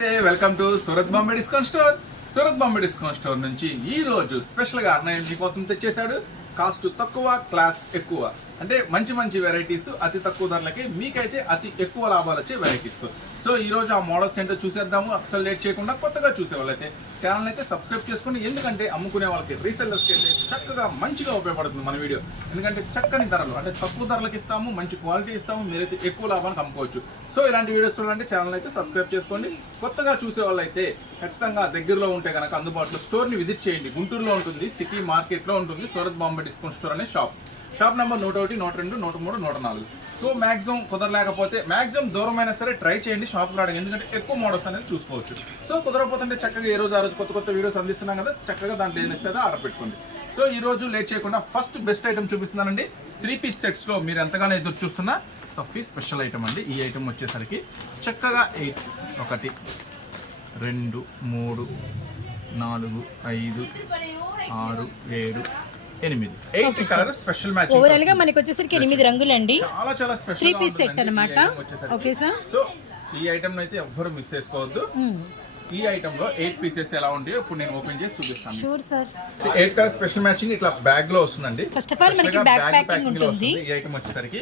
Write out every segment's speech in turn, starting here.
Welcome to Surat Bombay discount store. Surat Bombay discount store నుంచి ఈ రోజు స్పెషల్ గా అన్నయ్య మీకోసం తెచ్చేశాడు. కాస్ట్ తక్కువ, క్లాస్ ఎక్కువ, అంటే మంచి మంచి వెరైటీస్ అతి తక్కువ ధరలకి మీకైతే అతి ఎక్కువ లాభాలు వచ్చే వెరైటీస్. సో ఈ రోజు ఆ మోడల్స్ ఏంటో చూసేద్దాము. అస్సలు లేట్ చేయకుండా కొత్తగా చూసే వాళ్ళైతే ఛానల్ అయితే సబ్స్క్రైబ్ చేసుకోండి. ఎందుకంటే అమ్ముకునే వాళ్ళకి, రీసెల్లర్స్కి అయితే చక్కగా మంచిగా ఉపయోగపడుతుంది మన వీడియో. ఎందుకంటే చక్కని ధరలు, అంటే తక్కువ ధరలకు ఇస్తాము, మంచి క్వాలిటీ ఇస్తాము, మీరైతే ఎక్కువ లాభానికి అమ్ముకోవచ్చు. సో ఇలాంటి వీడియోస్ చూడాలంటే ఛానల్ అయితే సబ్స్క్రైబ్ చేసుకోండి. కొత్తగా చూసే వాళ్ళు అయితే ఖచ్చితంగా దగ్గరలో ఉంటే కనుక అందుబాటులో స్టోర్ని విజిట్ చేయండి. గుంటూరులో ఉంటుంది, సిటీ మార్కెట్లో ఉంటుంది సూరత్ బాంబే డిస్కౌంట్ స్టోర్ అనే షాప్ నెంబర్ 101, 102, 103, 104. సో మ్యాక్సిమం కుదరలేకపోతే మ్యాక్సిమం దూరమైనా సరే ట్రై చేయండి షాప్కి రావడం, ఎందుకంటే ఎక్కువ మోడల్స్ అనేది చూసుకోవచ్చు. సో కుదరకపోతే చక్కగా ఏ రోజు ఆ రోజు కొత్త వీడియోస్ అందిస్తున్నాం కదా, చక్కగా దాంట్లో ఏం ఇస్తుందో ఆర్డర్ పెట్టుకోండి. సో ఈ రోజు లేట్ చేయకుండా ఫస్ట్ బెస్ట్ ఐటమ్ చూపిస్తున్నానండి. 3 పీస్ సెట్స్లో మీరు ఎంతగానో ఎదురు చూస్తున్న సఫీ స్పెషల్ ఐటమ్ అండి. ఈ ఐటమ్ వచ్చేసరికి చక్కగా 8, 1, 2, 3, 4, 5, 6, 7, 8 కలర్ స్పెషల్ మ్యాచింగ్. ఓవరాల్ గా మనకి వచ్చేసరికి 8 రంగులు అండి. చాలా స్పెషల్ 3 పీస్ సెట్ అన్నమాట. Okay sir. సో ఈ ఐటమ్ అయితే ఎవ్వరు మిస్ చేసుకోవద్దు. ఈ ఐటమ్ లో 8 పీసెస్ ఎలా ఉంటాయో ఇప్పుడు నేను ఓపెన్ చేసి చూపిస్తాను. Sure sir. 8 colour special matching ఇట్లా బ్యాగ్ లో వస్తుందండి. ఫస్ట్ ఆఫ్ ఆల్ మనకి బ్యాక్ ప్యాకింగ్ ఉంటుంది. ఈ ఐటమ్ వచ్చేసరికి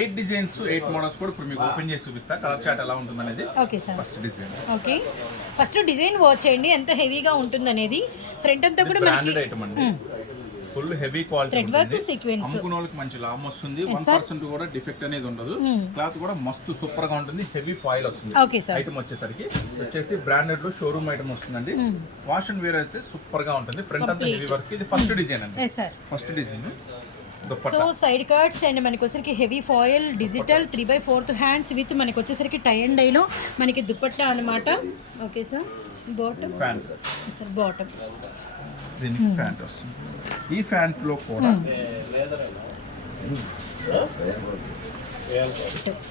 8 డిజైన్స్, 8 మోడల్స్ కూడా ఇప్పుడు మీకు ఓపెన్ చేసి చూపిస్తా. కలర్ చార్ట్ ఎలా ఉంటుంది అనేది. Okay sir. First design. Okay, first design watch చేయండి ఎంత హెవీగా ఉంటుంది అనేది. ఫ్రంట్ అంతా కూడా మనకి బ్రాండెడ్ ఐటమ్ అండి. Full heavy quality thread work sequence. అమ్ముకునే వాళ్ళకి మంచి లాభం వస్తుంది. 1% కూడా డిఫెక్ట్ అనేది ఉండదు. క్లాత్ కూడా మస్తు సూపర్ గా ఉంటుంది. హెవీ ఫాయిల్ వస్తుంది. Okay sir. ఐటమ్ వచ్చేసి బ్రాండెడ్ లో షోరూమ్ ఐటమ్ వస్తుందండి. వాష్ అండ్ వేర్ అయితే సూపర్ గా ఉంటుంది. ఫ్రంట్ అంతా హెవీ వర్క్. ఇది ఫస్ట్ డిజైన్ అండి. First design. So side cuts and మనకి వచ్చేసరికి heavy foil digital 3/4 hands with మనకి వచ్చేసరికి టై అండ్ డై లో మనకి దుపట్టా అన్నమాట. Okay sir. Bottom pant sir. Bottom దీనికి ప్యాంట్ వస్తుంది. ఈ ప్యాంట్ లో కూడా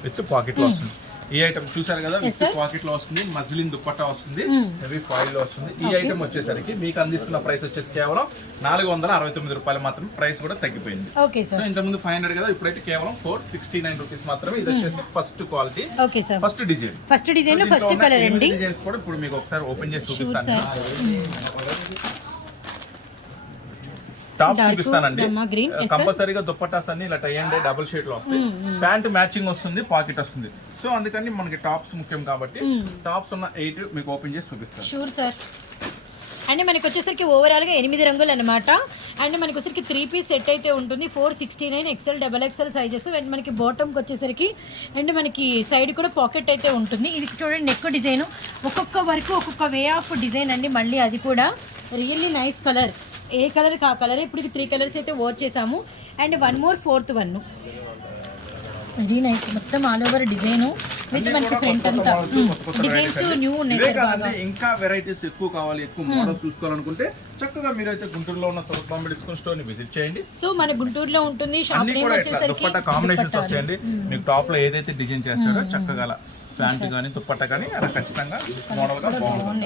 విత్ పాకెట్ లో వస్తుంది. ఈ ఐటమ్ చూసారు కదా, విత్ పాకెట్ లో వస్తుంది. మజ్లిన్ దుపట్టా వస్తుంది. హెవీ ఫాయిల్ లో వస్తుంది. ఈ ఐటమ్ వచ్చేసరికి మీకు అందిస్తున్న ప్రైస్ వచ్చేసి కేవలం 469 రూపాయలు మాత్రం. ప్రైస్ కూడా తగ్గిపోయింది. సో ఇంతకుముందు 500 కదా, ఇప్పుడైతే కేవలం 469 రూపీస్ మాత్రమే. ఇది వచ్చేసి first quality, first design. First design లో ఫస్ట్ కలర్ అండి. డిజైన్స్ కూడా ఇప్పుడు మీకు ఒకసారి ఓపెన్ చేసి చూపిస్తాను. టాప్ చూపిస్తానండి. కంపల్సరీగా దుప్పటాస్ అన్ని ఇలా టై అండ్ డబుల్ షేడ్ లో వస్తాయి. ప్యాంట్ మ్యాచింగ్ వస్తుంది, పాకెట్ వస్తుంది. సో అందుకని మనకి టాప్స్ ముఖ్యం కాబట్టి టాప్స్ ఉన్న 8 మీకు ఓపెన్ చేసి చూపిస్తాను. Sure sir. అండ్ మనకి వచ్చేసరికి ఓవరాల్ గా 8 రంగులు అనమాట. అండ్ మనకి వచ్చేసరికి 3 పీస్ సెట్ అయితే ఉంటుంది. 469 XL, XXL సైజెస్. అండ్ మనకి బాటమ్కి వచ్చేసరికి అండ్ మనకి సైడ్ కూడా పాకెట్ అయితే ఉంటుంది. ఇది చూడండి నెక్ డిజైన్. ఒక్కొక్క వరకు ఒక్కొక్క వే ఆఫ్ డిజైన్ అండి. మళ్ళీ అది కూడా రియల్లీ నైస్ కలర్. ఏ కలర్ కా కలర్. ఇప్పుడు 3 కలర్స్ అయితే వాచ్ చేసాము. And 1 more 4th one. Very nice. మొత్తం ఆల్ ఓవర్ డిజైన్ విత్ మనకి ఫ్రంట్ అంతా డిజైన్స్ న్యూ ఉన్నాయి. ఇంకా వెరైటీస్ ఎక్కువ కావాలి, ఎక్కువ మోడల్స్ చూసుకోవాలనుకుంటే చక్కగా మీరైతే గుంటూరులో ఉన్న సూరత్ బాంబే డిస్కౌంట్ స్టోర్ ని విజిట్ చేయండి. సో మన గుంటూరులో ఉంటుంది. షాప్ నేమ్ వచ్చేసరికి కాంబినేషన్స్ వచ్చేయండి. మీకు టాప్ లో ఏదైతే డిజైన్ చేస్తారో చక్కగా ప్యాంట్ కానీ దుప్పట్టా కానీ అలా ఖచ్చితంగా మోడల్ గా బాగుంటుంది.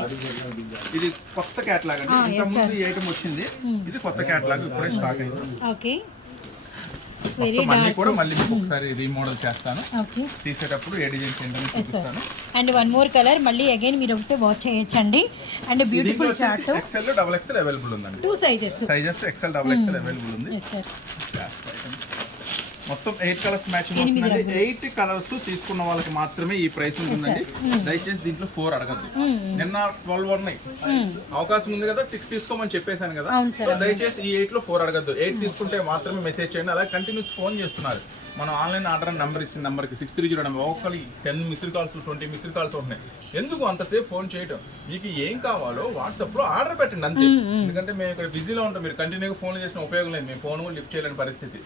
ఇది కొత్త క్యాటలాగ్ అండి. ఇంతకుముందు ఈ ఐటమ్ వచ్చింది. ఇది కొత్త క్యాటలాగ్, ఇప్పుడే స్టాక్ అయింది. ఓకే. మళ్ళీ కూడా మీకు ఒకసారి రీమోడల్ చేస్తాను. తీసేటప్పుడు ఏ డిజైన్స్ ఏంటో చూపిస్తాను. అండ్ 1 మోర్ కలర్ మళ్ళీ అగైన్ మీరు ఒకటే వాచ్ చేయొచ్చండి. And beautiful chart. XL, XXL available ఉందండి. 2 సైజెస్ XL, XXL అవైలబుల్ ఉంది. మొత్తం 8 కలర్స్ మ్యాచింగ్ వస్తుందండి. 8 కలర్స్ తీసుకున్న వాళ్ళకి మాత్రమే ఈ ప్రైస్ ఉంటుందండి. దయచేసి దీంట్లో 4 అడగద్దు. నిన్న 12 ఉన్నాయి. అవకాశం ఉంది కదా, 6 తీసుకోమని చెప్పేశాను కదా. దయచేసి ఈ 8 లో 4 అడగద్దు. 8 తీసుకుంటే మాత్రమే మెసేజ్ చేయండి. అలాగే కంటిన్యూస్ ఫోన్ చేస్తున్నారు. మనం ఆన్లైన్ ఆర్డర్ నెంబర్ ఇచ్చిన నెంబర్కి 630 నెంబర్ ఒక్కరికి 10 మిస్డ్ కాల్స్, 20 మిస్డ్ కాల్స్ ఉంటున్నాయి. ఎందుకు అంతసేపు ఫోన్ చేయడం? మీకు ఏం కావాలో వాట్సాప్ లో ఆర్డర్ పెట్టండి అంతే. ఎందుకంటే మేము ఇక్కడ బిజీలో ఉంటాం. మీరు కంటిన్యూగా ఫోన్ చేసిన ఉపయోగం లేదు. మేము ఫోన్ కూడా లిఫ్ట్ చేయలేని పరిస్థితి.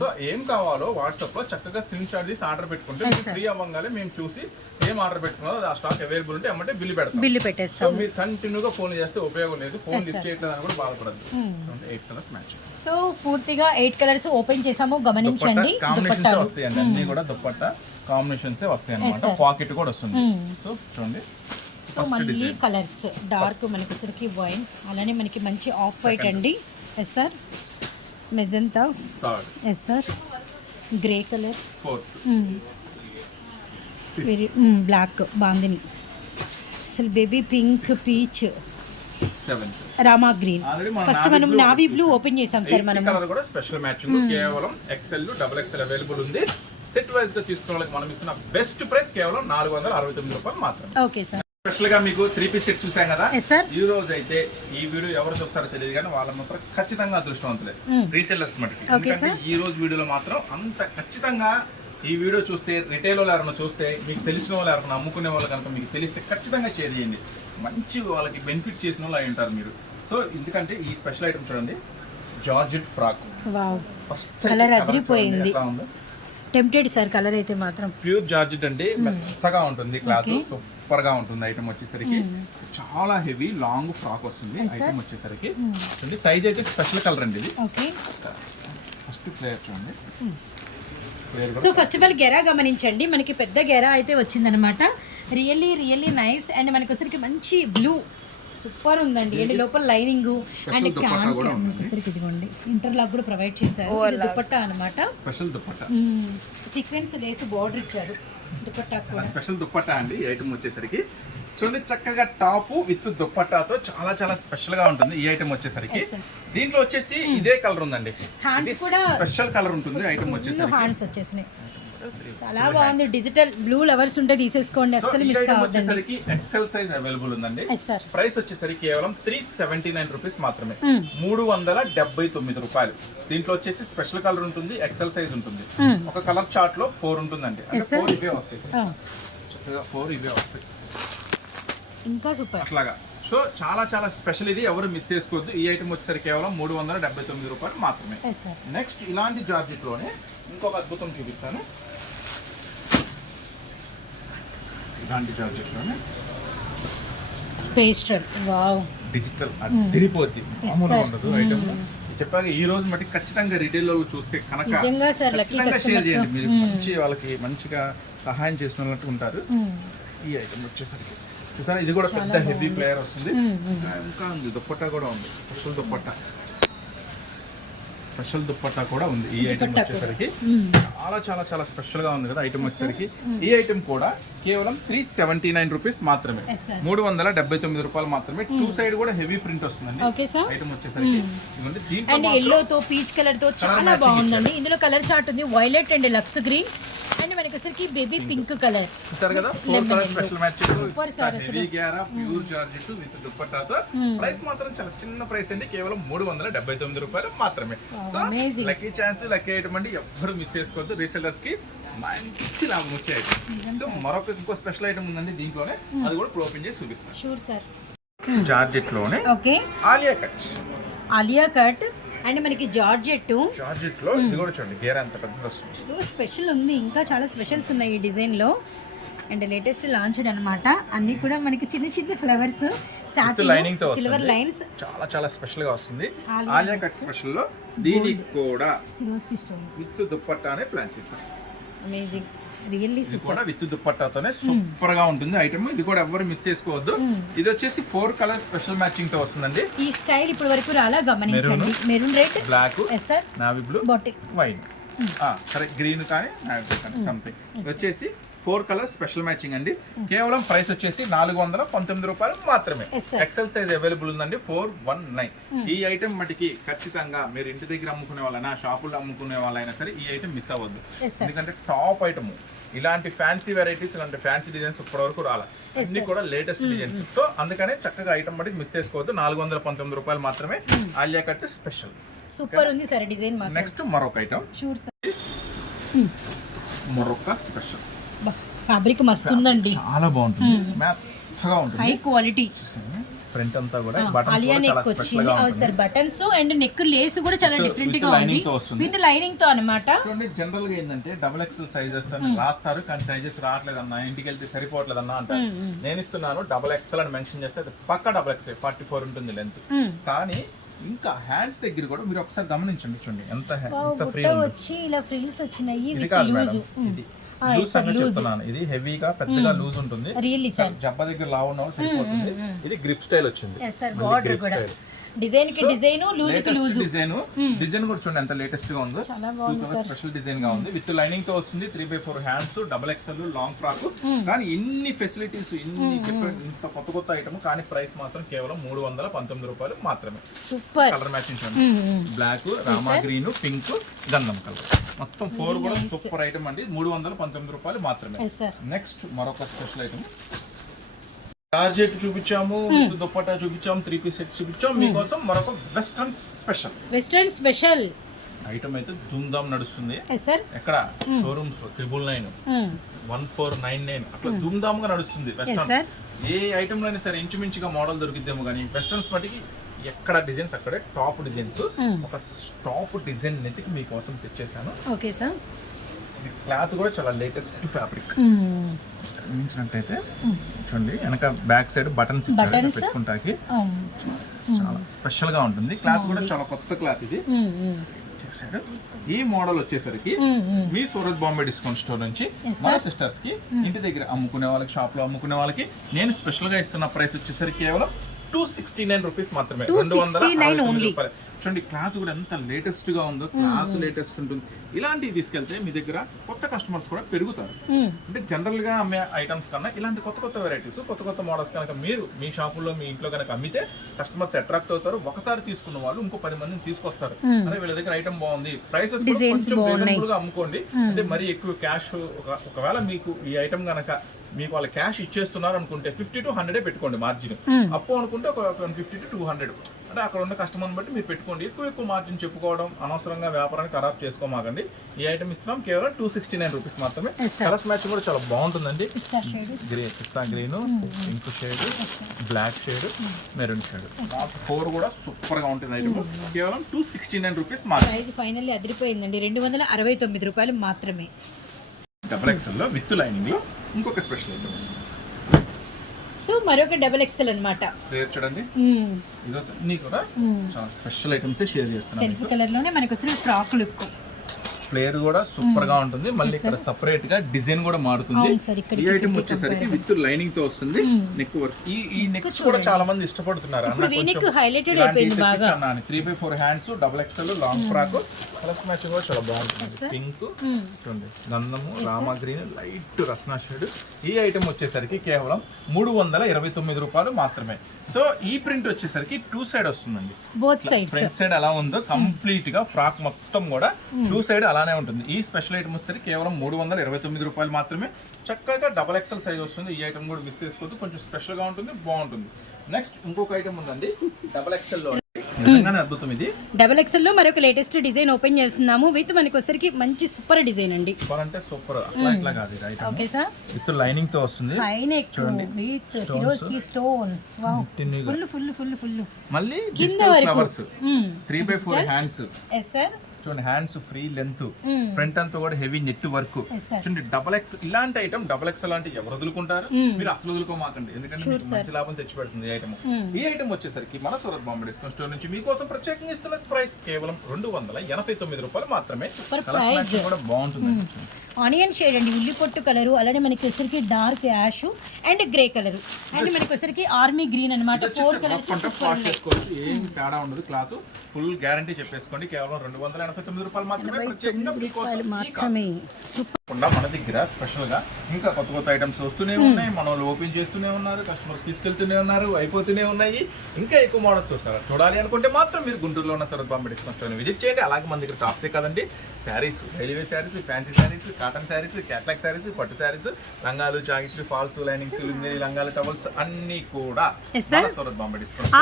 సో ఏం కావాలో వాట్సాప్ లో చక్కగా స్క్రీన్ షాట్ తీసి ఆర్డర్ పెట్టుకుంటే ఫ్రీ అవ్వగానే మేము చూసి ఏం ఆర్డర్ పెట్టుకున్నారో ఆ స్టాక్ అవైలబుల్ ఉంటే అమ్మంటే బిల్లు పెడతాం. సో మీరు కంటిన్యూగా ఫోన్ చేస్తే ఉపయోగం లేదు. ఫోన్ లిఫ్ట్ చేయట్లేదు అని కూడా బాధపడదు. 8 కలర్స్ మ్యాచ్. సో పూర్తిగా 8 కలర్స్ ఓపెన్ చేసాము, గమనించండి. వస్తాయండి అన్ని కూడా దుపట్టా కాంబినేషన్స్ వస్తాయి అన్నమాట. పాకెట్ కూడా వస్తుంది. సో చూడండి. సో మళ్ళీ కలర్స్ డార్క్ మనకి వచ్చరికి వైన్, అలానే మనకి మంచి ఆఫ్ వైట్ అండి. Yes sir. Magenta. Yes sir. Grey colour. Very black bandhani. అసలు baby pink peach 7th Rama green. Already మనం ఫస్ట్ మనం నావీ బ్లూ ఓపెన్ చేసాం సార్ మనం. కలర్ కూడా స్పెషల్ మ్యాచింగ్, కేవలం XL డబుల్ XL అవైలబుల్ ఉంది. సెట్ వైజ్ గా తీసుకున్న వాళ్ళకి మనం ఇస్తున్న బెస్ట్ ప్రైస్ కేవలం 469 రూపాయలు మాత్రమే. Okay sir. స్పెషల్ గా మీకు 3 పీస్ సెట్ చూసాం కదా. Yes sir. ఈ రోజు అయితే ఈ వీడియో ఎవరు చూస్తారో తెలియదు కానీ వాళ్ళ మాత్రం ఖచ్చితంగా అదృష్టవంతులే రీసెల్లర్స్ మటుకు. ఎందుకంటే ఈ రోజు వీడియోలో మాత్రం అంత ఖచ్చితంగా ఈ వీడియో చూస్తే రిటైల్ వాళ్ళు ఎవరైనా చూస్తే, మీకు తెలిసిన వాళ్ళు ఎవరైనా అమ్ముకునే వాళ్ళు కనుక మీకు తెలిస్తే ఖచ్చితంగా షేర్ చేయండి. మంచి వాళ్ళకి బెనిఫిట్ చేసిన వాళ్ళు అయి ఉంటారు మీరు. సో ఎందుకంటే ఈ స్పెషల్ ఐటమ్ చూడండి, georgette frock. Wow, first colour అదిరిపోయింది. ఎలా ఉందో టెంప్టెడ్ సార్ కలర్ అయితే మాత్రం. ప్యూర్ జార్జెట్ అండి, మెత్తగా ఉంటుంది క్లాత్, సూపర్ గా ఉంటుంది. ఐటమ్ వచ్చేసరికి చాలా హెవీ లాంగ్ ఫ్రాక్ వస్తుంది. ఐటమ్ వచ్చేసరికి చూడండి, సైజ్ అయితే స్పెషల్ కలర్ అండి ఇది. ఓకే, ఫస్ట్ ఫ్లేయర్ చూడండి. So first of all Gera గమనించండి, మనకి పెద్ద గెరా అయితే వచ్చిందనమాట. Really nice. అండ్ మనకి వచ్చరికి మంచి బ్లూ సూపర్ ఉందండి. అండ్ లోపల లైనింగ్ అండ్ క్యాన్ వచ్చరికి ఇదిగోండి ఇంటర్లాక్ కూడా ప్రొవైడ్ చేశారు. ఇది దుపట్టా అనమాట, స్పెషల్ దుపట్టా, సీక్వెన్స్ లేసి బార్డర్ ఇచ్చారు దుపట్టా కూడా. స్పెషల్ దుపట్టా అండి. ఈ ఐటమ్ వచ్చేసరికి చూడండి, చక్కగా టాప్ విత్ దుపట్టాతో చాలా స్పెషల్ గా ఉంటుంది ఈ ఐటమ్ వచ్చేసరికి. దీంట్లో వచ్చేసి ఇదే కలర్ ఉందండి, హ్యాండ్స్ కూడా స్పెషల్ కలర్ ఉంటుంది. ఐటమ్ వచ్చేసరికి హ్యాండ్స్ వచ్చేసినాయి, చాలా బాగుంది. డిజిటల్ బ్లూ లవర్స్ ఉంటే తీసేసుకోండి, అసలు మిస్ కావద్దండి. ఎక్సెల్ సైజ్ అవైలబుల్ ఉందండి. సార్ ప్రైస్ వచ్చేసరికి కేవలం 379 రూపీస్ మాత్రమే, 379 రూపాయలు. దీంట్లో వచ్చేసి స్పెషల్ కలర్ ఉంటుంది, ఎక్సెల్ సైజ్ ఉంటుంది. ఒక కలర్ చార్ట్ లో 4 ఉంటుందండి, అంటే 4 ఇవే వస్తాయి, చక్కగా 4 ఇవే వస్తాయి ఇంకా సూపర్ అట్లాగా. సో చాలా స్పెషల్, ఇది ఎవరు మిస్ చేసుకోవద్దు. ఈ ఐటమ్ వచ్చేసరికి కేవలం 379 రూపాయలు మాత్రమే. నెక్స్ట్ ఇలాంటి జార్జెట్ లోనే ఇంకొక అద్భుతం చూపిస్తాను. ఇలాంటి జార్జెట్ లోనే పేస్టల్, వావ్, డిజిటల్ అదిరిపోద్ది, మామూలుగా ఉండదు ఐటమ్. చెప్పాక ఈ రోజు మట్టి ఖచ్చితంగా రిటైల్ లో చూస్తే కనుక ఖచ్చితంగా షేర్ చేయండి. మీరు మంచి వాళ్ళకి మంచిగా సహాయం చేసిన వాళ్ళట్టు ఉంటారు. ఈ ఐటమ్ వచ్చేసరికి చూసారా, ఇది కూడా పెద్ద హెవీ ఫ్లేయర్ వస్తుంది. ఇంకా ఉంది, దుప్పట్టా కూడా ఉంది, స్పెషల్ దుప్పట్టా కూడా ఉంది. ఈ ఐటమ్ వచ్చేసరికి చాలా స్పెషల్ గా ఉంది కదా ఐటమ్ వచ్చేసరికి. ఈ ఐటమ్ కూడా కేవలం 379 రూపీస్ మాత్రమే, 379 రూపాయలు మాత్రమే. 2 సైడ్ కూడా హెవీ ప్రింట్ వస్తుందండి ఐటమ్ వచ్చేసరికి. అండ్ ఎల్లో తో పీచ్ కలర్ తో చాలా బాగుందండి. ఇందులో కలర్ చార్ట్ ఉంది, violet and lux green and మనకి వచ్చరికి బేబీ పింక్ కలర్. చూసారు కదా, 4 colour special matching, heavy ghera pure georgette with దుపట్టాతో. ప్రైస్ మాత్రం చాలా చిన్న ప్రైస్ అండి, కేవలం 379 రూపాయలు మాత్రమే. So lucky chance, lucky item అండి, ఎవ్వరు మిస్ చేసుకోవద్దు. రీసెల్లర్స్ కి మంచి లాభం వచ్చే ఐటమ్. సో ఇంకో స్పెషల్ ఐటమ్ ఉందండి దీంట్లోనే, అది కూడా ఓపెన్ చేసి చూపిస్తాను. Sure sir. జార్జెట్ లోనే ఓకే, ఆలియా కట్ అండ్ మనకి జార్జెట్ లో ఇది కూడా చూడండి, గేరా ఎంత పెద్దది వస్తుంది. స్పెషల్ ఉంది, ఇంకా చాలా స్పెషల్స్ ఉన్నాయి ఈ డిజైన్ లో. అండ్ లేటెస్ట్ లాంచ్ అనమాట. అన్ని కూడా మనకి చిన్న ఫ్లవర్స్, సాటిన్, సిల్వర్ లైన్స్, చాలా స్పెషల్ గా వస్తుంది. ఆలియా కట్ స్పెషల్ లో దీనికి కూడా విత్ దుపట్టానే ప్లాన్ చేశాం. Amazing, really super. విత్ దుపట్టాతోనే సూపర్ గా ఉంటుంది ఐటమ్. ఇది కూడా ఎవరు మిస్ చేసుకోవద్దు. ఇది వచ్చేసి 4 కలర్ స్పెషల్ మ్యాచింగ్ తో వస్తుందండి. ఈ స్టైల్ ఇప్పటి వరకు రాలా, గమనించండి. Maroon red, black, sir, navy blue, bottle wine, సరే గ్రీన్ కానీ నావీ బ్లూ కానీ సంథింగ్. వచ్చేసి 4 కలర్ స్పెషల్ మ్యాచింగ్ అండి. కేవలం ప్రైస్ వచ్చేసి 419 రూపాయలు మాత్రమే. ఎక్సెల్ సైజ్ అవైలబుల్ ఉందండి, 419. ఈ ఐటమ్ మటుకి ఖచ్చితంగా మీరు ఇంటి దగ్గర అమ్ముకునే వాళ్ళైనా, షాపుల్లో అమ్ముకునే వాళ్ళైనా సరే ఈ ఐటమ్ మిస్ అవ్వద్దు. ఎందుకంటే టాప్ ఐటమ్. ఇలాంటి ఫ్యాన్సీ వెరైటీస్, ఇలాంటి ఫ్యాన్సీ డిజైన్స్ ఇప్పటి వరకు రాలా, అన్ని కూడా లేటెస్ట్ డిజైన్స్. సో అందుకనే చక్కగా ఐటమ్ మటుకు మిస్ చేసుకోవద్దు. 419 రూపాయలు మాత్రమే. ఆలియా కట్ స్పెషల్ సూపర్ ఉంది సార్ డిజైన్. నెక్స్ట్ మరొక ఐటమ్, మొరొక్క స్పెషల్. ఫ్యాబ్రిక్ మస్తు ఉందండి, చాలా బాగుంటుంది, మెత్తగా ఉంటుంది, హై క్వాలిటీ. ఫ్రంట్ అంతా కూడా ఆలియా నెక్ వచ్చింది. Sir buttons and neck Lay's కూడా చాలా డిఫరెంట్ గా ఉంది, విత్ లైనింగ్ తో అన్నమాట. చూడండి, జనరల్ గా ఏంటంటే డబుల్ ఎక్స్ఎల్ సైజెస్ అని రాస్తారు, కానీ సైజెస్ రావట్లేదన్నా, ఇంటికి వెళ్తే సరిపోవట్లేదన్నా అంటారు. నేను ఇస్తున్నాను డబుల్ ఎక్స్ఎల్ అని మెన్షన్ చేస్తే అది పక్కా డబుల్ ఎక్స్ఎల్ 44 ఉంటుంది లెంత్. కానీ ఇంకా హ్యాండ్స్ దగ్గర కూడా మీరు ఒకసారి గమనించండి, చూడండి ఎంత ఫ్రీ వచ్చి ఇలా ఫ్రిల్స్ వచ్చినాయి. ఇది కాదు మేడం, ఇది లూజ్ అనేది చెప్తున్నాను. ఇది హెవీగా పెద్దగా లూజ్ ఉంటుంది, రియల్లీ సార్ జబ్బ దగ్గర లావు ఉన్న సరిపోతుంది. ఇది గ్రిప్ స్టైల్ వచ్చింది. ఎస్ సార్ బార్డర్ కూడా డిజైన్ కి డిజైన్ లూజ్ కి లూజ్ డిజైన్ కూడా చూడండి ఎంత లేటెస్ట్ గా ఉందో. చాలా బాగుంది సార్. స్పెషల్ డిజైన్ గా ఉంది, విత్ లైనింగ్ తో వస్తుంది. 3/4 hands, double XL, long frock. కానీ ఇన్ని ఫెసిలిటీస్, ఇన్ని డిఫరెంట్, ఇంత కొత్త కొత్త ఐటమ్, కానీ ప్రైస్ మాత్రం కేవలం 319 రూపాయలు మాత్రమే. సూపర్ కలర్ మ్యాచింగ్ చూడండి, బ్లాక్, రామా గ్రీన్, పింక్, గంధం కలర్, మొత్తం 4 కూడా సూపర్ ఐటమ్ అండి. 319 రూపాయలు మాత్రమే. ఎస్ సార్ నెక్స్ట్ మరొక స్పెషల్ ఐటమ్, జార్జెట్ చూపించాము, దుపట్టా చూపించాము, 3 పీస్ సెట్ చూపించాము. మీకోసం మరొక వెస్ట్రన్ స్పెషల్ ఐటమ్ అయితే ధూమ్ధామ్ నడుస్తుంది. ఎస్ సార్ ఎక్కడ షోరూమ్స్ 999, 1499 అట్లా ధూమ్ధామ్ గా నడుస్తుంది వెస్ట్రన్. సార్ ఏ ఐటమ్ లోనే సరే ఇంచుమించుగా మోడల్ దొరికిద్దేమో, కానీ వెస్ట్రన్స్ మటుకి ఎక్కడ డిజైన్స్ అక్కడే టాప్ డిజైన్స్. ఒక టాప్ డిజైన్ నెతికి మీకోసం తెచ్చేసాను. ఓకే సార్ ఇది క్లాత్ కూడా చాలా లేటెస్ట్ ఫ్యాబ్రిక్. చూసినట్టయితే చూడండి, వెనక బ్యాక్ సైడ్ బటన్స్ పెట్టుకుంటాకి చాలా స్పెషల్ గా ఉంటుంది. క్లాత్ కూడా చాలా కొత్త క్లాత్ ఇది చేశాడు. ఈ మోడల్ వచ్చేసరికి మీ సూరత్ బాంబే డిస్కౌంట్ స్టోర్ నుంచి మన సిస్టర్స్ కి ఇంటి దగ్గర అమ్ముకునే వాళ్ళకి, షాప్ లో అమ్ముకునే వాళ్ళకి నేను స్పెషల్ గా ఇస్తున్న ప్రైస్ వచ్చేసరికి కేవలం 269 రూపీస్ మాత్రమే. 269 రూపాయలు. చూడండి క్లాత్ కూడా ఎంత లేటెస్ట్ గా ఉందో, క్లాత్ లేటెస్ట్ ఉంటుంది. ఇలాంటివి తీసుకెళ్తే మీ దగ్గర కొత్త కస్టమర్స్ కూడా పెరుగుతారు. అంటే జనరల్ గా అమ్మే ఐటమ్స్ కన్నా ఇలాంటి కొత్త కొత్త వెరైటీస్, కొత్త కొత్త మోడల్స్ కనుక మీరు మీ షాపుల్లో, మీ ఇంట్లో కనుక అమ్మితే కస్టమర్స్ అట్రాక్ట్ అవుతారు. ఒకసారి తీసుకున్న వాళ్ళు ఇంకో 10 మందిని తీసుకొస్తారు. అదే వీళ్ళ దగ్గర ఐటమ్ బాగుంది, ప్రైసెస్ కొంచెం రీజనబుల్ గా అమ్ముకోండి. అంటే మరి ఎక్కువ క్యాష్, ఒకవేళ మీకు ఈ ఐటమ్ గనక మీకు వాళ్ళ క్యాష్ ఇచ్చేస్తున్నారు అనుకుంటే 50 to 100 పెట్టుకోండి మార్జిన్. అప్పు అనుకుంటే ఒక 150 to 200, అంటే అక్కడ ఉన్న కస్టమర్ బట్టి మీరు పెట్టుకోండి. ఎక్కువ మార్జిన్ చెప్పుకోవడం, అనవసరంగా వ్యాపారాన్ని ఖరాబ్ చేసుకోమాకండి. ఈ ఐటమ్ ఇస్తున్నాం కేవలం 269 రూపీస్ మాత్రమే. కలర్స్ మ్యాచ్ కూడా చాలా బాగుంటుందండి. Pista green, pink shade, black shade, maroon shade, 4 కూడా సూపర్ గా ఉంటుంది ఐటమ్. కేవలం 269 రూపీస్ మాత్రమే. ప్రైస్ ఫైనల్లీ అదిరిపోయిందండి, 269 రూపాయలు మాత్రమే. డబుల్ ఎక్స్ఎల్ లో విత్ లైనింగ్ లో ఇంకొక స్పెషల్ ఐటమ్. సో మరొక డబుల్ ఎక్స్ఎల్ అన్నమాట. రేట్ చూడండి, ఈరోజు నీకు కూడా చాలా స్పెషల్ ఐటమ్స్ షేర్ చేస్తున్నాను. సెల్ఫ్ కలర్ లోనే మనకు అసలు ఫ్రాక్ లుక్, ఫ్లేర్ కూడా సూపర్ గా ఉంటుంది. మళ్ళీ ఇక్కడ సెపరేట్ గా డిజైన్ కూడా మారుతుంది. ఈ ఐటమ్ వచ్చేసరికి విత్ లైనింగ్ తో వస్తుంది. నెక్ వర్క్, ఈ నెక్స్ కూడా చాలా మంది ఇష్టపడుతున్నారు. 3/4 hands, double XL, long frock. Colours matching కూడా చాలా బాగుంటుంది. పింక్ చూడండి, గంధము, Rama green, light Rasna shade. ఈ ఐటమ్ వచ్చేసరికి కేవలం 329 రూపాయలు మాత్రమే. సో ఈ ప్రింట్ వచ్చేసరికి 2 సైడ్ వస్తుందండి. బోత్ సైడ్స్, ఫ్రంట్ సైడ్ ఎలా ఉందో కంప్లీట్ గా ఫ్రాక్ మొత్తం కూడా 2 సైడ్ అలానే ఉంటుంది. ఈ స్పెషల్ ఐటమ్ వచ్చేసరికి కేవలం 329 రూపాయలు మాత్రమే. చక్కగా డబల్ ఎక్స్ఎల్ సైజ్ వస్తుంది. ఈ ఐటమ్ కూడా మిస్ చేసుకోవద్దు, కొంచెం స్పెషల్ గా ఉంటుంది, బాగుంటుంది. నెక్స్ట్ ఇంకొక ఐటమ్ ఉందండి డబల్ ఎక్స్ఎల్ లో, నిజంగానే అద్భుతం. ఇది డబల్ ఎక్స్ఎల్ లో మరొక లేటెస్ట్ డిజైన్ ఓపెన్ చేస్తున్నాము. విత్ మనకి వచ్చరికి మంచి సూపర్ డిజైన్ అండి. సూపర్ అంటే సూపర్, అట్లా ఇట్లా కాదు ఇది item. Okay sir, with lining తో వస్తుంది. High neck with Swarovski stone, wow, full full full full. మళ్ళీ కింద వరకు ఫ్లవర్స్, 3/4 హ్యాండ్స్. ఎస్ సార్, చూడండి హ్యాండ్స్ ఫ్రీ లెంత్, ఫ్రంట్ అంతా కూడా హెవీ నెట్ వర్క్. చూడండి డబల్ ఎక్స్, ఇలాంటి ఐటమ్ డబల్ ఎక్స్ లాంటి ఎవరు వదులుకుంటారు? మీరు అసలు వదులుకోమాకండి, ఎందుకంటే మీకు మంచి లాభం తెచ్చి పెడుతుంది ఈ ఐటమ్. ఈ ఐటమ్ వచ్చేసరికి మన సూరత్ బాంబే డిస్కౌంట్ స్టోర్ నుంచి మీకోసం ప్రత్యేకంగా ఇస్తున్న ప్రైస్ కేవలం 289 రూపాయలు మాత్రమే. కలర్స్ కూడా బాగుంటుంది. ఆనియన్ షేడ్ అండి, ఉల్లి పొట్టు కలరు, అలానే మనకి వచ్చరికి dark ash and grey colour, and మనకి వచ్చరికి ఆర్మీ గ్రీన్ అన్నమాట. 4 కలర్స్ చేసుకోవచ్చు, ఏం తేడా ఉండదు. క్లాత్ ఫుల్ గ్యారంటీ చెప్పేసుకోండి. కేవలం 289 రూపాయలు మాత్రమే. మన దగ్గర స్పెషల్ గా ఇంకా కొత్త కొత్త ఐటమ్స్ వస్తూనే ఉన్నాయి. మన వాళ్ళు ఓపెన్ చేస్తూనే ఉన్నారు, కస్టమర్స్ తీసుకెళ్తూనే ఉన్నారు, అయిపోతూనే ఉన్నాయి. ఇంకా ఎక్కువ మోడల్స్ వస్తారు. చూడాలి అనుకుంటే మాత్రం మీరు గుంటూరులో ఉన్న Surat Bombay discount store visit చేయండి. అలాగే మన దగ్గర టాప్సే కదండి, saris, daily wear saris, fancy saris, cotton saris, catalogue saris, పట్టు శారీస్, లంగాలు, జాకెట్లు, ఫాల్స్, లైనింగ్స్, లంగాలు, టవల్స్ అన్ని కూడా సూరత్ బాంబే డిస్కౌంట్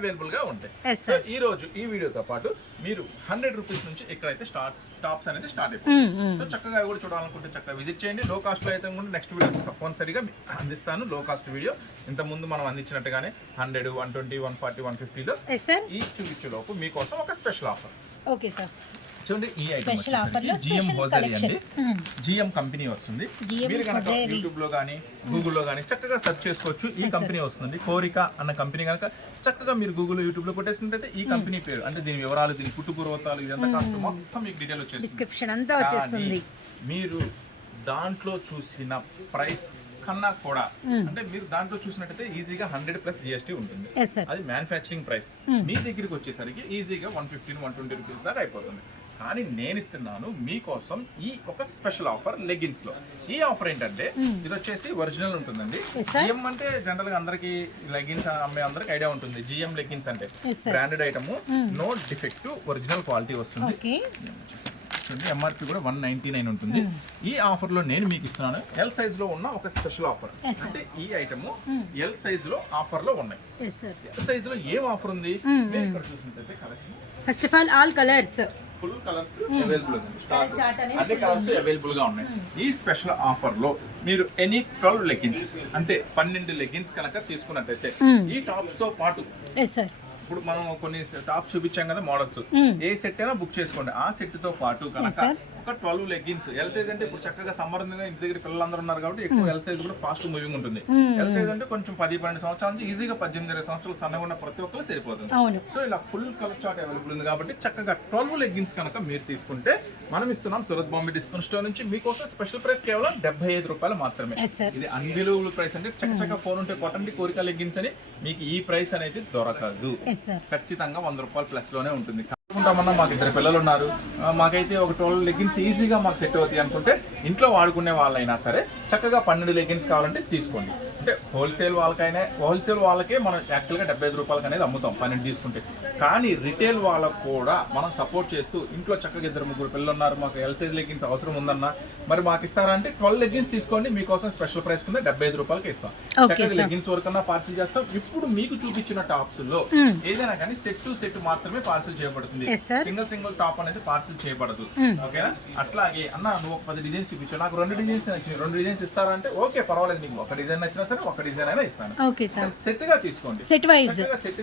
అవైలబుల్ గా ఉంటాయి. ఈ రోజు ఈ వీడియోతో పాటు మీరు 100 రూపీస్ నుంచి ఎక్కడైతే టాప్స్ అనేది స్టార్ట్ అయిపోతుంది. సో చక్కగా కూడా చూడాలనుకుంటే చక్కగా విజిట్ చేయండి. లో కాస్ట్ లో అయితే కూడా నెక్స్ట్ వీడియో తప్పనిసరిగా అందిస్తాను. లో కాస్ట్ వీడియో ఇంత ముందు మనం అందించినట్టుగానే 100, 120, 140, 150 లో ఈ చూపించేలోపు మీకోసం ఒక స్పెషల్ ఆఫర్. ఓకే సార్, చూడండి ఈ ఐటమ్ జిఎం హోజరీ అండి. జిఎం కంపెనీ వస్తుంది. మీరు కనుక యూట్యూబ్ లో కానీ గూగుల్లో కానీ చక్కగా సెర్చ్ చేసుకోవచ్చు. ఈ కంపెనీ వస్తుంది. కోరిక అన్న కంపెనీ కనుక చక్కగా మీరు గూగుల్ యూట్యూబ్ లో కొట్టేసినట్టయితే ఈ కంపెనీ పేరు, అంటే దీని వివరాలు, దీని పుట్టు పూర్వతాలు, ఇదంతా కాస్ట్ మొత్తం మీకు డీటెయిల్ వచ్చేస్తుంది. డిస్క్రిప్షన్ అంతా వచ్చేస్తుంది. మీరు దాంట్లో చూసిన ప్రైస్ కన్నా కూడా అంటే మీరు దాంట్లో చూసినట్టయితే ఈజీగా 100+ GST ఉంటుంది. Yes sir. అది మ్యానుఫ్యాక్చరింగ్ ప్రైస్. మీ దగ్గరికి వచ్చేసరికి ఈజీగా 115-120 రూపీస్ దాకా అయిపోతుంది. కానీ నేను ఇస్తున్నాను మీకోసం ఈ ఒక స్పెషల్ ఆఫర్ లెగ్గిన్స్ లో. ఈ ఆఫర్ ఏంటంటే ఇది వచ్చేసి ఒరిజినల్ ఉంటుందండి. జిఎం అంటే జనరల్ గా అందరికి లెగ్గిన్స్ అమ్మే అందరికి ఐడియా ఉంటుంది. జిఎం లెగ్గిన్స్ అంటే branded item, no defective, original quality వస్తుంది. ఎంఆర్పి కూడా 199 ఉంటుంది. ఈ ఆఫర్ లో నేను మీకు ఇస్తున్నాను ఎల్ సైజ్ లో ఉన్న ఒక స్పెషల్ ఆఫర్. అంటే ఈ ఐటమ్ ఎల్ సైజ్ లో ఆఫర్ లో ఉన్నాయి. ఎల్ సైజ్ లో ఏం ఆఫర్ ఉంది ఇక్కడ చూసినట్లయితే collection first of all colours, full colours available ఉంది. అన్ని కలర్స్ అవైలబుల్ గా ఉన్నాయి. ఈ స్పెషల్ ఆఫర్ లో మీరు ఎనీ 12 లెగ్గిన్స్ అంటే 12 లెగ్గిన్స్ కనుక తీసుకున్నట్టయితే ఈ టాప్స్ తో పాటు ఇప్పుడు మనం కొన్ని టాప్స్ చూపించాం కదా మోడల్స్, ఏ సెట్ అయినా బుక్ చేసుకోండి. ఆ సెట్ తో పాటు కనుక ఒక 12 లెగ్గిన్స్ ఎల్ సైజ్ అంటే ఇప్పుడు చక్కగా సమ్మర్ ఇంటి దగ్గర పిల్లలందరూ ఉన్నారు కాబట్టి ఎక్కువ ఎల్ సైజ్ కూడా ఫాస్ట్ మూవింగ్ ఉంటుంది. ఎల్ సైజ్ అంటే కొంచెం 10-12 సంవత్సరాల నుంచి ఈజీగా 18-20 సంవత్సరాలు సన్నగా ఉన్న ప్రతి ఒక్కరు సరిపోతుంది. సో ఇలా ఫుల్ కలర్ చార్ట్ అవైలబుల్ ఉంది కాబట్టి చక్కగా 12 లెగ్గిన్స్ కనుక మీరు తీసుకుంటే మనం ఇస్తున్నాం సూరత్ బాంబే డిస్కౌంట్ స్టోర్ నుంచి మీకోసం స్పెషల్ ప్రైస్ కేవలం 75 రూపాయలు మాత్రమే. ఇది అన్బిలీవబుల్ ప్రైస్. అంటే చక్కగా ఫోన్ ఉంటే కొట్టండి కోరిక లెగ్గిన్స్ అని మీకు ఈ ప్రైస్ అనేది దొరకదు. ఖచ్చితంగా 100 రూపాయలు ప్లస్ లోనే ఉంటుంది. అనుకుంటామన్నా మాకు 2 పిల్లలు ఉన్నారు, మాకైతే ఒక 12 లెగ్గిన్స్ ఈజీగా మాకు సెట్ అవుతాయి అనుకుంటే ఇంట్లో వాడుకునే వాళ్ళైనా సరే చక్కగా 12 లెగ్గిన్స్ కావాలంటే తీసుకోండి. అంటే హోల్సేల్ వాళ్ళకే మనం యాక్చువల్గా 75 రూపాయలకి అనేది అమ్ముతాం 12 తీసుకుంటే. కానీ రిటైల్ వాళ్ళకు కూడా మనం సపోర్ట్ చేస్తూ ఇంట్లో చక్కగా 2-3 పిల్లలు ఉన్నారు, మాకు ఎల్ సైజ్ లెగ్గిన్స్ అవసరం ఉందన్నా మరి మాకు ఇస్తారా అంటే 12 లెగ్గిన్స్ తీసుకోండి, మీకోసం స్పెషల్ ప్రైస్ కింద 75 రూపాయలకి ఇస్తాం. చక్కగా లెగ్గిన్స్ వరకు పార్సిల్ చేస్తాం. ఇప్పుడు మీకు చూపించిన టాప్స్ లో ఏదైనా కానీ సెట్ మాత్రమే పార్సిల్ చేయబడుతుంది. సింగిల్ టాప్ అనేది పార్సిల్ చేయబడదు. ఓకేనా? అట్లాగే అన్న నువ్వు 10 డిజైన్స్ చూపించావు, నాకు 2 డిజైన్స్ నచ్చింది, 2 డిజైన్స్ ఇస్తారా అంటే ఓకే పర్వాలేదు, నీకు ఒక డిజైన్ నచ్చినా సరే ఒక డిజైన్ అయినా ఇస్తాను. సెట్ గా తీసుకోండి, సెట్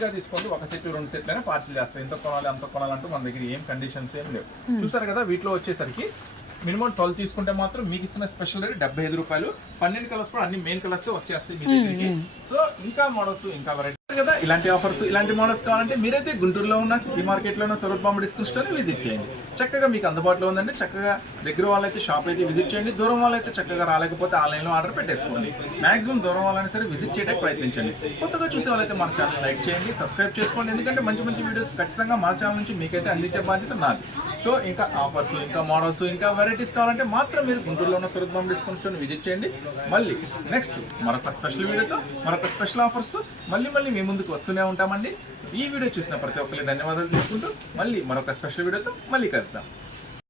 గా తీసుకోండి. ఒక సెట్ 2 సెట్లు అయినా పార్సిల్ చేస్తాను. ఎంత కొనాలి అంత కొనాలంటూ మన దగ్గర ఏం కండిషన్స్ ఏం లేవు. చూసారు కదా, వీటిలో వచ్చేసరికి మినిమం 12 తీసుకుంటే మాత్రం మీకు ఇస్తున్న స్పెషల్ రేట్ 75 రూపాయలు. 12 కలర్స్ కూడా అన్ని మెయిన్ కలర్స్ వచ్చేస్తాయి మీ దగ్గరికి. సో ఇంకా మోడల్స్ ఇంకా వెరైటీ కదా, ఇలాంటి ఆఫర్స్ ఇలాంటి మోడల్స్ కావాలంటే మీరైతే గుంటూరులో ఉన్న సిటీ మార్కెట్ లో ఉన్న Surat Bombay discount store visit చేయండి. చక్కగా మీకు అందుబాటులో ఉందండి. చక్కగా దగ్గర వాళ్ళైతే షాప్ అయితే విజిట్ చేయండి, దూరం వాళ్ళైతే చక్కగా రాలేకపోతే ఆన్లైన్ లో ఆర్డర్ పెట్టేసుకోండి. మాక్సిమం దూరం వాళ్ళైనా సరే విజిట్ చేయడానికి ప్రయత్నించండి. కొత్తగా చూసే వాళ్ళైతే మన ఛానల్ లైక్ చేయండి, సబ్స్క్రైబ్ చేసుకోండి. ఎందుకంటే మంచి వీడియోస్ ఖచ్చితంగా మన ఛానల్ నుంచి మీకైతే అందించే బాధ్యత నాది. సో ఇంకా ఆఫర్స్ ఇంకా మోడల్స్ ఇంకా వెరైటీస్ కావాలంటే మాత్రం మీరు గుంటూరులో ఉన్న Surat Bombay discount store visit చేయండి. మళ్ళీ నెక్స్ట్ మరొక స్పెషల్ వీడియోతో మరొక స్పెషల్ ఆఫర్స్తో మళ్ళీ మీ ముందుకు వస్తూనే ఉంటామండి. ఈ వీడియో చూసిన ప్రతి ఒక్కరికి ధన్యవాదాలు తీసుకుంటూ మళ్ళీ మరొక స్పెషల్ వీడియోతో మళ్ళీ కలుద్దాం.